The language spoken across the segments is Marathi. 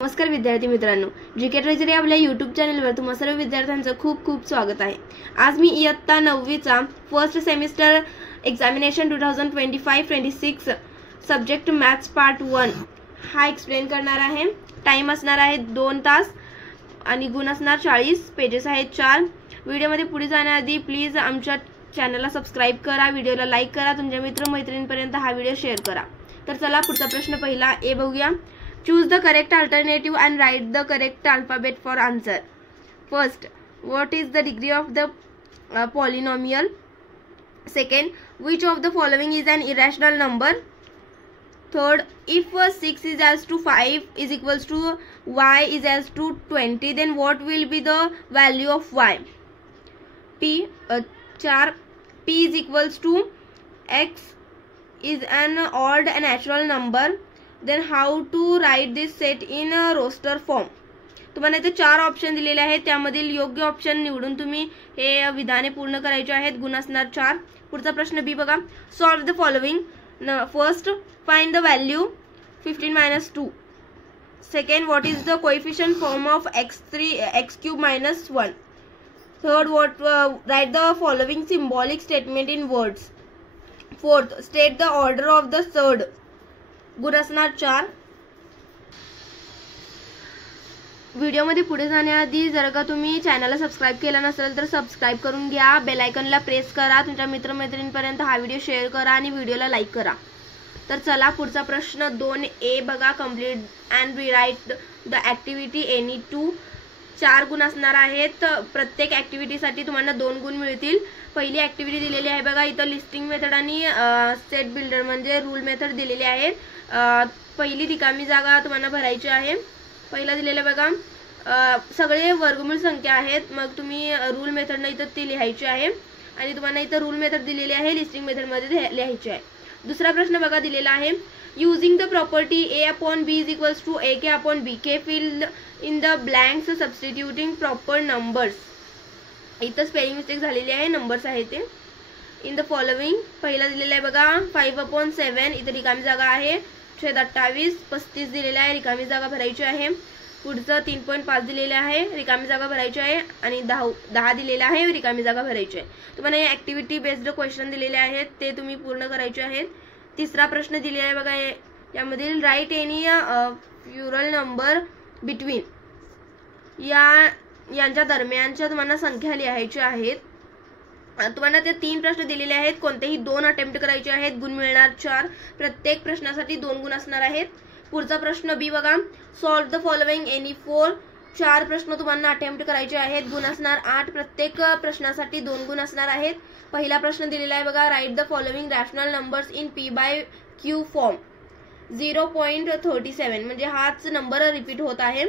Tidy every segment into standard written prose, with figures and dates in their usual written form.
नमस्कार विद्यार्थी मित्रांनो, जीके ट्रेजरी आपल्या यूट्यूब चॅनलवर तुम्हा सर्व विद्यार्थ्यांचं खूप खूप स्वागत आहे। आज मी इयत्ता 9वीचा first semester examination 2025-26 subject maths part 1 हा एक्सप्लेन करणार आहे। टाइम असणार आहे 2 तास आणि गुण असणार 40, पेजेस आहेत 4। व्हिडिओमध्ये पुढे जाण्याआधी प्लीज आमच्या चॅनलला सबस्क्राइब करा, व्हिडिओला लाईक करा, तुमच्या मित्र-मैत्रिणींपर्यंत हा व्हिडिओ शेअर करा। तर चला पुढचा प्रश्न पहिला ए बघूया। Choose the correct alternative and write the correct alphabet for answer. First, what is the degree of the polynomial? Second, which of the following is an irrational number? Third, if 6 is as to 5 is equals to y is as to 20, then what will be the value of y? 4. P is equals to x is an odd natural number. Then how to write this set in a roster form? तुम्हाला इथे 4 ऑप्शन दिलेले आहेत, त्यामधील योग्य ऑप्शन निवडून तुम्ही हे विधाने पूर्ण करायचे आहेत। गुण असणार 4। पुढचा प्रश्न बी बघा। Solve the following. First, find the value 15 - 2। Second, what is the coefficient form of x³ - 1। Third, right the following symbolic statement in words. Fourth, state the order of the third. गुण असणार 4। व्हिडिओमध्ये पुढे जाण्याआधी जर का तुम्ही चॅनलला सबस्क्राइब केला नसेल तर सबस्क्राइब करून घ्या, बेल आयकॉनला प्रेस करा, तुमच्या मित्रमैत्रिणींपर्यंत हा व्हिडिओ शेअर करा आणि व्हिडिओला लाईक करा। तर चला पुढचा प्रश्न 2a बघा। Complete and rewrite the activity any 2। 4 गुण असणार आहेत। प्रत्येक ऍक्टिव्हिटीसाठी तुम्हाला 2 गुण मिळतील। पहिली ऍक्टिव्हिटी दिलेली आहे बघा, इथं लिस्टिंग मेथड आणि सेट बिल्डर म्हणजे रूल मेथड दिलेली आहे। पहिली रिकामी जागा तुम्हाला भरायची आहे। पहिला दिलेला बघा, सगळे वर्गमूळ संख्या आहेत, मग तुम्ही रूल मेथडने इथं ती लिहायची आहे आणि तुम्हाला इथं रूल मेथड दिलेली आहे, लिस्टिंग मेथड मध्ये लिहायची आहे। दुसरा प्रश्न बघा दिलेला आहे, using the property a/b is equals to ak/b, fill in the blanks substituting proper numbers. इथं स्पेलिंग मिस्टेक झालेली आहे, नंबर्स आहे ते। इन द फॉलोइंग पहिला दिलेला आहे बघा 5/7, इथं रिकामी जागा आहे 6/28, 35 दिलेला आहे, रिकामी जागा भरायची आहे। पुढचं 3.5 दिलेले आहे, रिकामी जागा भरायची आहे आणि 10 दिलेला आहे, रिकामी जागा भरायची आहे। तुम्हाला हे ऍक्टिव्हिटी बेस्ड क्वेश्चन दिलेले आहेत, ते तुम्ही पूर्ण करायचे आहेत। तिसरा प्रश्न दिलेला आहे बघा, यामधील write any plural number between, यांच्या दरम्यानच्या तुम्हाला संख्या लिहायच्या आहेत। तुम्हाला ते 3 प्रश्न दिलेले आहेत, कोणतेही 2 अटेम्प्ट करायचे आहेत। गुण मिळणार 4। प्रत्येक प्रश्नासाठी 2 गुण असणार आहेत। पुढचा प्रश्न बी बघा, सॉल्व द फॉलोइंग एनी 4। 4 प्रश्न तुम्हाला अटेम्प्ट करायचे आहेत, गुण असणार 8। प्रत्येक प्रश्नासाठी 2 गुण असणार आहेत। पहिला प्रश्न दिलेला आहे बघा, write the following rational numbers in p/q form. 0.37 म्हणजे हाच नंबर रिपीट होत आहे,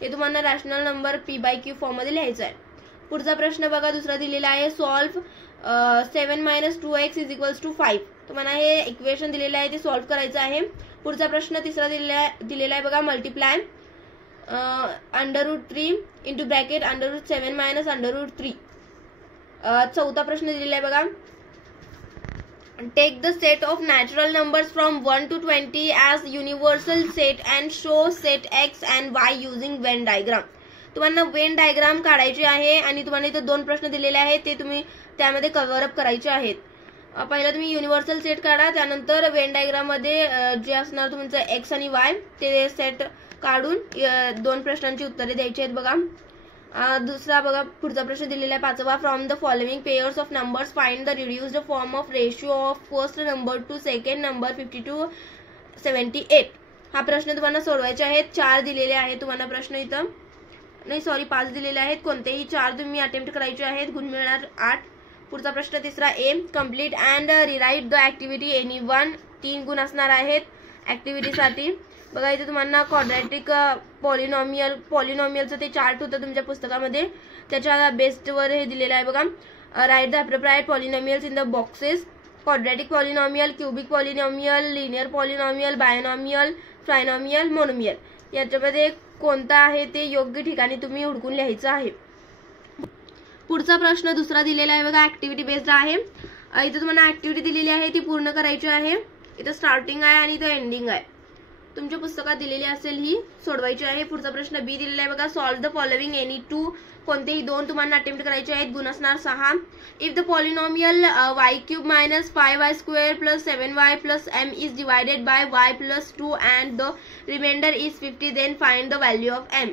हे तुम्हाला रॅशनल नंबर p/q फॉर्म मध्ये लिहायचा आहे। पुढचा प्रश्न बघा दुसरा दिलेला आहे, solve 7 - 2x is equals to 5। तुम्हाला हे इक्वेशन दिलेलं आहे ते सॉल्व करायचं आहे। पुढचा प्रश्न तिसरा दिलेला आहे बघा, मल्टिप्लाय √3 इंटू ब्रॅकेट √7 - √3। चौथा प्रश्न दिलेला आहे बघा, take the set of natural numbers from 1 to 20 as universal set and show set x and y using Venn diagram. तुम्हाला वेन डायग्राम काढायची आहे आणि तुम्हाला इथे 2 प्रश्न दिलेले आहेत, ते तुम्ही त्यामध्ये कव्हर अप करायचे आहेत। पहिला तुम्ही युनिव्हर्सल सेट काढा, त्यानंतर वेन डायग्राम मध्ये जे असणार तुमचं x आणि y ते सेट काढून 2 प्रश्नांची उत्तरे द्यायची आहेत बघा। दुसरा बघा पुढचा प्रश्न दिलेला आहे 5वा, from the following pairs of numbers find the reduced form of ratio of first number to second number 52-78। हा प्रश्न तुम्हाला सोडवायचे आहेत। 4 दिलेले आहेत तुम्हाला प्रश्न, इथं नाही 5 दिलेले आहेत, कोणतेही 4 तुम्ही अटेम्प्ट करायचे आहेत। गुण मिळणार 8। पुढचा प्रश्न तिसरा A, complete and rewrite the activity any 1। 3 गुण असणार आहेत ऍक्टिव्हिटीसाठी। बघा इथे तुम्हाला क्वाड्रॅटिक पॉलिनॉमियलचं ते चार्ट होतं तुमच्या पुस्तकामध्ये, त्याच्या बेस्टवर हे दिलेलं आहे बघा। Right the appropriate polynomials in the boxes. Quadratic polynomial, cubic polynomial, linear polynomial, binomial, trinomial, monomial. याच्यामध्ये कोणता आहे ते योग्य ठिकाणी तुम्ही हुडकून लिहायचं आहे। पुढचा प्रश्न दुसरा दिलेला आहे बघा, ऍक्टिव्हिटी बेस्ड आहे। इथे तुम्हाला ऍक्टिव्हिटी दिलेली आहे ती पूर्ण करायची आहे। इथे स्टार्टिंग आहे आणि इथे एंडिंग आहे। तुमच्या पुस्तकात दिलेली असेल ही सोडवायची आहे। पुढचा प्रश्न बी दिलेला आहे बघा, solve the following any two, कोणतेही दोन तुम्हाला अटेम्प्ट करायचे आहेत, गुण असणार 6। If the polynomial y³ - 5y² + 7y + m is divided by y + 2 and the remainder is 50, then find the value of m।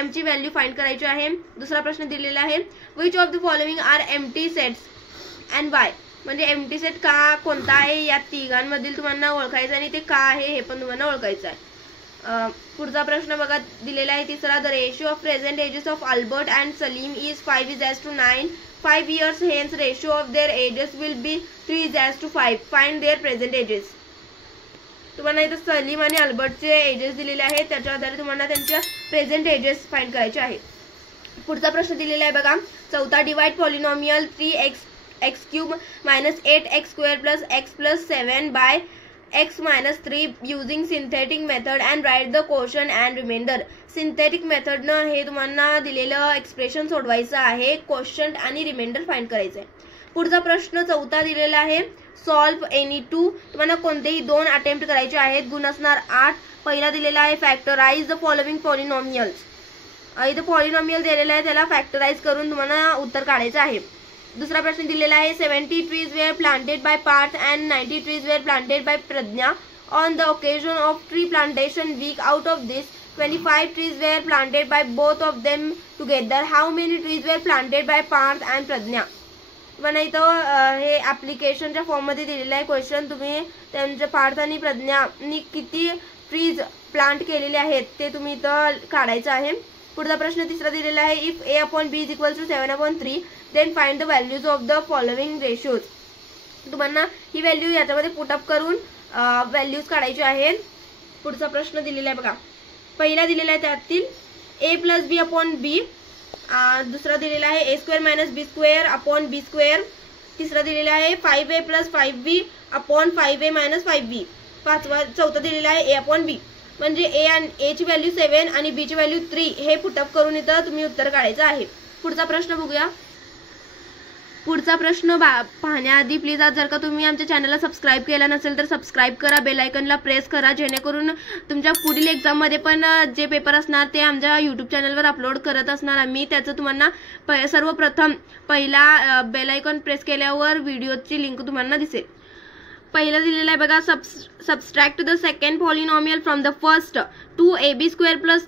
m ची व्हॅल्यू फाइंड करायची आहे। दुसरा प्रश्न दिलेला आहे, which of the following are empty sets and why, म्हणजे एम्प्टी सेट का कोणता आहे या तिघांमधील तुम्हाला ओळखायचं आणि ते का आहे हे पण तुम्हाला ओळखायचं आहे। पुढचा प्रश्न बघा दिलेला आहे तिसरा, the ratio of present ages of Albert and Salim is 5:9, 5 years hence ratio of their ages will be 3:5, find their present ages। तुम्हाला इथं सलीम आणि अल्बर्टचे एजेस दिलेले आहेत, त्याच्या आधारे तुम्हाला त्यांच्या प्रेझेंट एजेस फाइंड करायचे आहेत। पुढचा प्रश्न दिलेला आहे बघा, चौथा, divide polynomial 3x³ - 8x² + x + 7 by x - 3 using synthetic method and write the quotient and remainder। Synthetic मेथडनं हे तुम्हाला दिलेलं एक्सप्रेशन सोडवायचं आहे, क्वोशंट आणि रिमाइंडर फाइंड करायचं आहे। पुढचा प्रश्न चौथा दिलेला आहे, सॉल्व एनी टू, तुम्हाला कोणतेही दोन अटेम्प्ट करायचे आहेत, गुण असणार 8। पहिला दिलेला आहे, फॅक्टराइज द फॉलोइंग पॉलिनॉमियल्स, इथं पॉलिनॉमियल दिलेला आहे त्याला फॅक्टराइज करून तुम्हाला उत्तर काढायचं आहे। दुसरा प्रश्न दिलेला आहे, 70 trees were planted by Parth and 90 trees were planted by Pradnya on the occasion of tree plantation week। Out of this 25 trees were planted by both of them together, how many trees were planted by Parth and Pradnya। तुम्हाला इथं हे ऍप्लिकेशनच्या फॉर्म मध्ये दिलेलं आहे क्वेश्चन, तुम्ही त्यांच्या पार्थ आणि प्रज्ञानी किती ट्रीज प्लांट केलेले आहेत ते तुम्ही इथं काढायचं आहे। पुढचा प्रश्न तिसरा दिलेला आहे, if a/b = 7/3 then find the values of the following ratios. तुम्हाला ही व्हॅल्यू याच्यामध्ये पुटअप करून व्हॅल्यूज काढायचे आहेत। पुढचा प्रश्न दिलेला आहे बघा, पहिला दिलेला आहे त्यातील a + b/b, दुसरा दिलेला आहे a² - b² b², तिसरा दिलेला आहे 5a + 5b 5a - 5b, चौथा दिलेला आहे a/b, म्हणजे a ची व्हॅल्यू 7 आणि b ची व्हॅल्यू 3 हे पुटअप करून इथं तुम्ही उत्तर काढायचं आहे। पुढचा प्रश्न बघूया। पुढचा प्रश्न पाहण्याआधी प्लीज आज जर का तुम्ही आमच्या चॅनलला सबस्क्राइब केला नसेल तर सबस्क्राइब करा, बेल आयकॉनला प्रेस करा, जेणेकरून तुमच्या पुढील एक्झाममध्ये पण जे पेपर असणार ते आमच्या यूट्यूब चॅनलवर अपलोड करत असणार आम्ही। त्याचं तुम्हाला सर्वप्रथम पहिला बेल आयकॉन प्रेस केल्यावर व्हिडिओची लिंक तुम्हाला दिसेल। पहिला दिलेला आहे बघा, subtract the second polynomial from the first, 2ab² +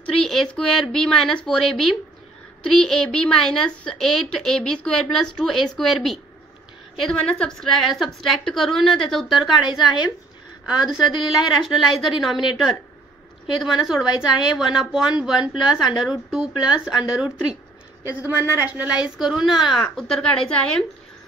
3a² b - 4ab 3ab - 8ab² + 2a² b, हे तुम्हाला सबस्ट्रॅक्ट करून त्याचं उत्तर काढायचं आहे। दुसरा दिलेला आहे, रॅशनलाइज द डिनॉमिनेटर, हे तुम्हाला सोडवायचं आहे, 1/1 + √2 + √3, याचं तुम्हाला रॅशनलाइज करून उत्तर काढायचं आहे।